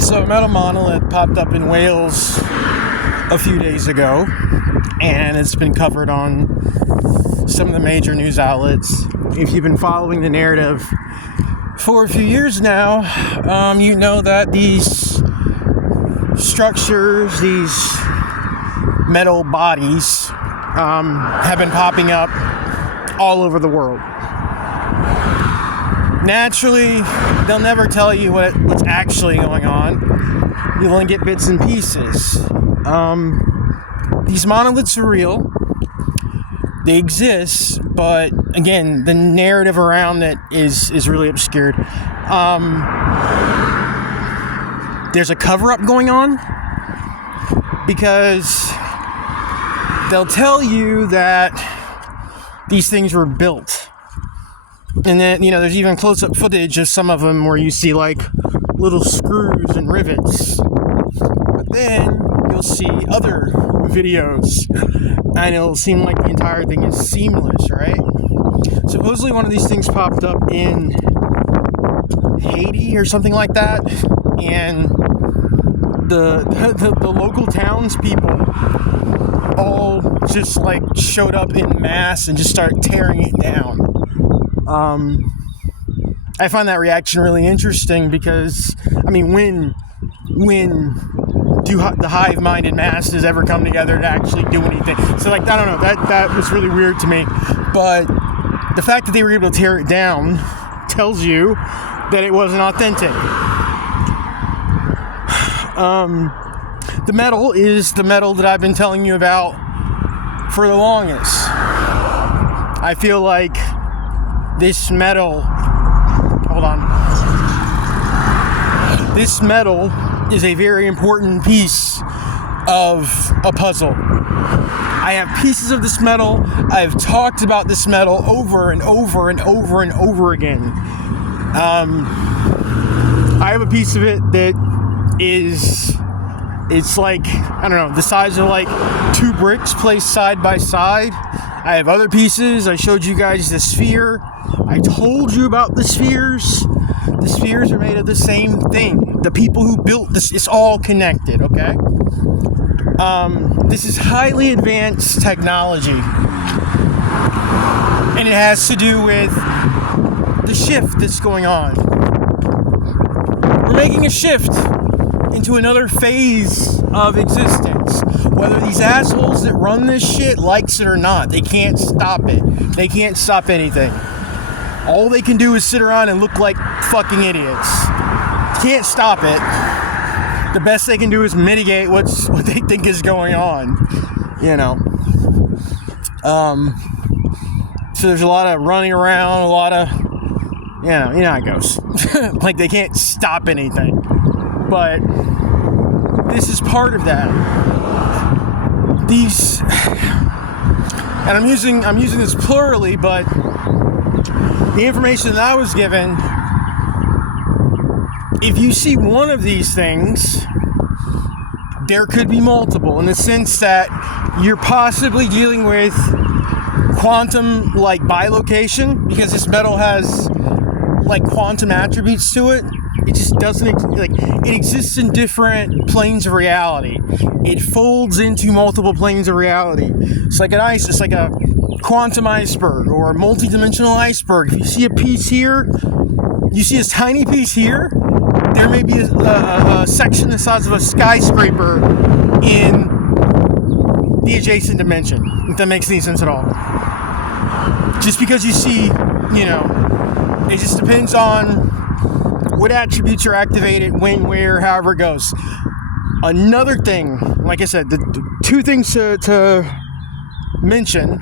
So a metal monolith popped up in Wales a few days ago, and it's been covered on some of the major news outlets. If you've been following the narrative for a few years now, you know that these structures, these metal bodies, have been popping up all over the world. Naturally, they'll never tell you what's actually going on. You'll only get bits and pieces. These monoliths are real. They exist, but again, the narrative around it is really obscured. There's a cover-up going on because they'll tell you that these things were built. And then, there's even close-up footage of some of them where you see, like, little screws and rivets. But then you'll see other videos, and it'll seem like the entire thing is seamless, right? Supposedly one of these things popped up in Haiti or something like that, and the local townspeople all just, like, showed up in mass and just started tearing it down. I find that reaction really interesting because, when do the hive-minded masses ever come together to actually do anything? So, I don't know, that was really weird to me. But the fact that they were able to tear it down tells you that it wasn't authentic. The metal is the metal that I've been telling you about for the longest. I feel like this metal is a very important piece of a puzzle. I have pieces of this metal. I've talked about this metal over and over and over and over again. I have a piece of it that it's like, I don't know, the size of like 2 bricks placed side by side. I have other pieces. I showed you guys the sphere. I told you about the spheres. The spheres are made of the same thing. The people who built this, it's all connected, okay? This is highly advanced technology. And it has to do with the shift that's going on. We're making a shift into another phase of existence. Whether these assholes that run this shit likes it or not, they can't stop it. They can't stop anything. All they can do is sit around and look like fucking idiots. Can't stop it. The best they can do is mitigate what they think is going on. So there's a lot of running around, a lot of, you know how it goes. Like they can't stop anything. But this is part of that. These, and I'm using this plurally, but the information that I was given, if you see one of these things, there could be multiple, in the sense that you're possibly dealing with quantum, like, bilocation, because this metal has, like, quantum attributes to it. It just doesn't, it exists in different planes of reality. It folds into multiple planes of reality. It's like it's like a quantum iceberg or a multi-dimensional iceberg. If you see a piece here, you see a tiny piece here, there may be a section the size of a skyscraper in the adjacent dimension, if that makes any sense at all. Just because you see, it just depends on what attributes are activated, when, where, however it goes. Another thing, like I said, the 2 things to mention.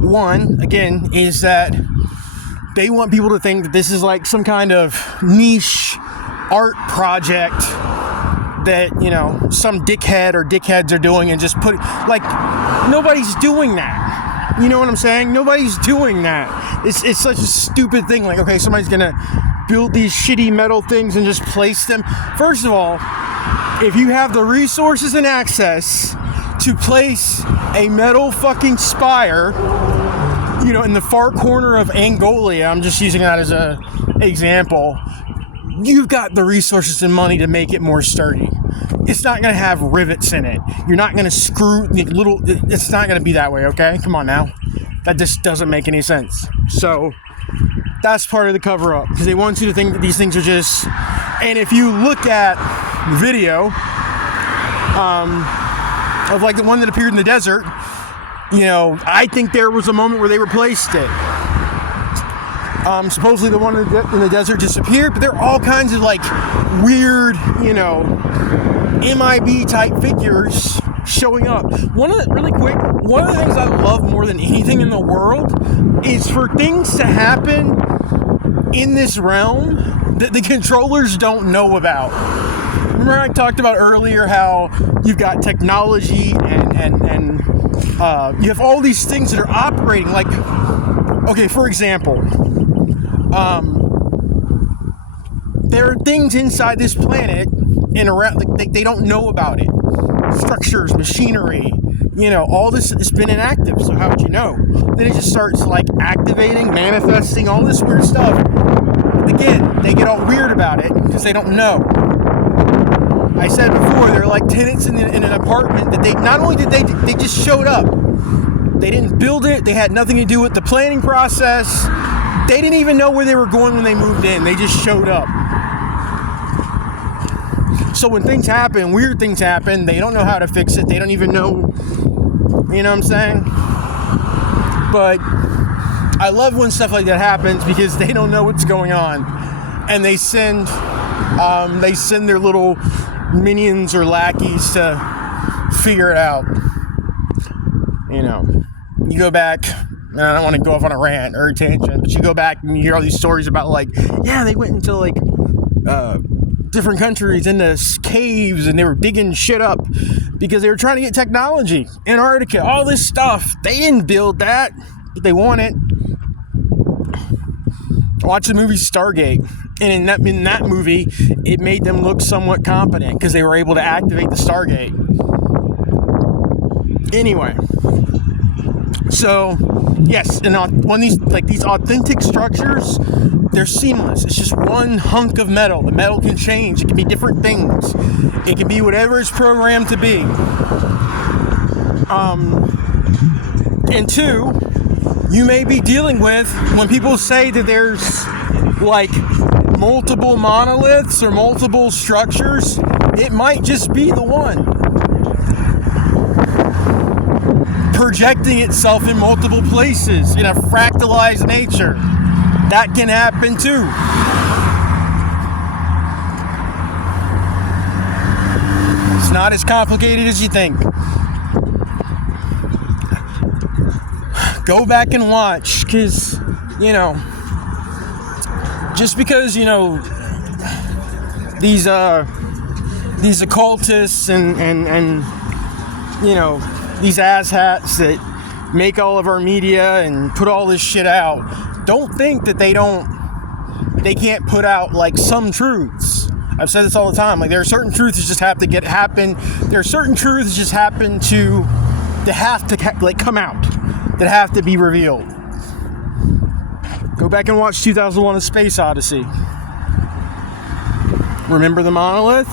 One, again, is that they want people to think that this is like some kind of niche art project that, some dickhead or dickheads are doing and just nobody's doing that. You know what I'm saying? Nobody's doing that. It's such a stupid thing. Like, okay, somebody's gonna build these shitty metal things and just place them. First of all, if you have the resources and access to place a metal fucking spire, in the far corner of Angola, I'm just using that as a example, you've got the resources and money to make it more sturdy. It's not going to have rivets in it. You're not going to screw little... It's not going to be that way, okay? Come on now. That just doesn't make any sense. So that's part of the cover-up, because they want you to think that these things are just... And if you look at the video of like the one that appeared in the desert, you know, I think there was a moment where they replaced it. Supposedly the one in the desert disappeared, but there are all kinds of like weird, you know, MIB type figures showing up. One of the things I love more than anything in the world is for things to happen in this realm that the controllers don't know about. Remember I talked about earlier how you've got technology and you have all these things that are operating like, okay, for example, there are things inside this planet and around they don't know about it. Structures, machinery, you know, all this has been inactive. So how would you know? Then it just starts like activating, manifesting, all this weird stuff. Again, they get all weird about it because they don't know. I said before, they're like tenants in an apartment that they not only did they just showed up. They didn't build it. They had nothing to do with the planning process. They didn't even know where they were going when they moved in. They just showed up. So when things happen, weird things happen, they don't know how to fix it. They don't even know, you know what I'm saying? But I love when stuff like that happens because they don't know what's going on. And they send their little minions or lackeys to figure it out. You know, you go back, and I don't want to go off on a rant or a tangent, but you go back and you hear all these stories about like, yeah, they went into like different countries into caves and they were digging shit up because they were trying to get technology. Antarctica, all this stuff. They didn't build that, but they want it. Watch the movie Stargate, and in that movie, it made them look somewhat competent because they were able to activate the Stargate. Anyway, so yes, and when these authentic structures, they're seamless. It's just one hunk of metal. The metal can change. It can be different things. It can be whatever it's programmed to be. And two, you may be dealing with, when people say that there's like multiple monoliths or multiple structures, it might just be the one projecting itself in multiple places in a fractalized nature. That can happen too. It's not as complicated as you think. Go back and watch, because, you know, just because, you know, these occultists and you know, these asshats that make all of our media and put all this shit out, don't think that they can't put out like some truths. I've said this all the time. Like, there are certain truths that just have to happen. There are certain truths that just happen to have to like come out, that have to be revealed. Go back and watch 2001: A Space Odyssey. Remember the monolith?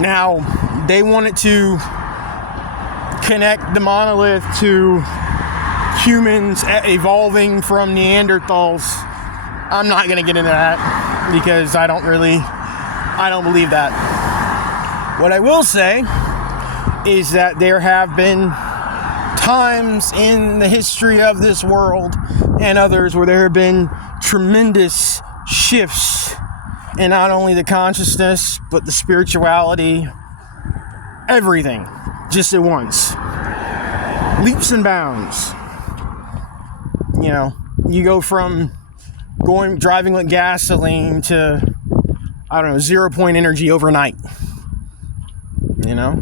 Now, they wanted to connect the monolith to humans evolving from Neanderthals. I'm not going to get into that because I don't believe that. What I will say is that there have been times in the history of this world and others where there have been tremendous shifts in not only the consciousness, but the spirituality, everything, just at once. Leaps and bounds. You know, you go from driving with gasoline to, I don't know, 0 point energy overnight. You know?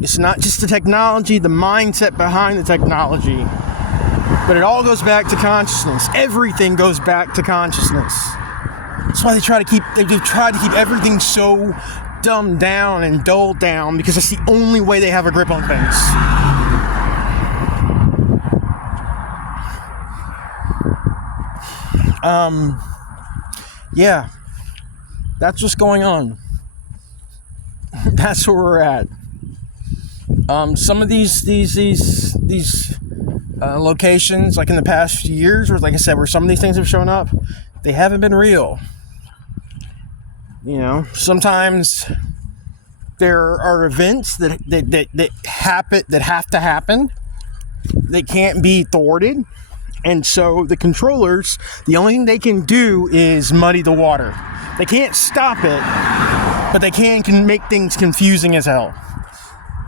It's not just the technology, the mindset behind the technology, but it all goes back to consciousness. Everything goes back to consciousness. That's why they've tried to keep everything so dumbed down and dulled down, because it's the only way they have a grip on things. Yeah, that's what's going on. That's where we're at. Some of these locations, like in the past few years, where, like I said, where some of these things have shown up, they haven't been real. You know, sometimes there are events that have to happen. They can't be thwarted. And so the controllers, the only thing they can do is muddy the water. They can't stop it, but they can make things confusing as hell.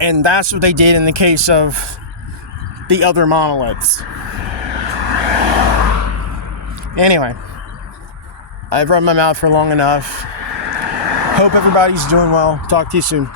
And that's what they did in the case of the other monoliths. Anyway, I've run my mouth for long enough. Hope everybody's doing well. Talk to you soon.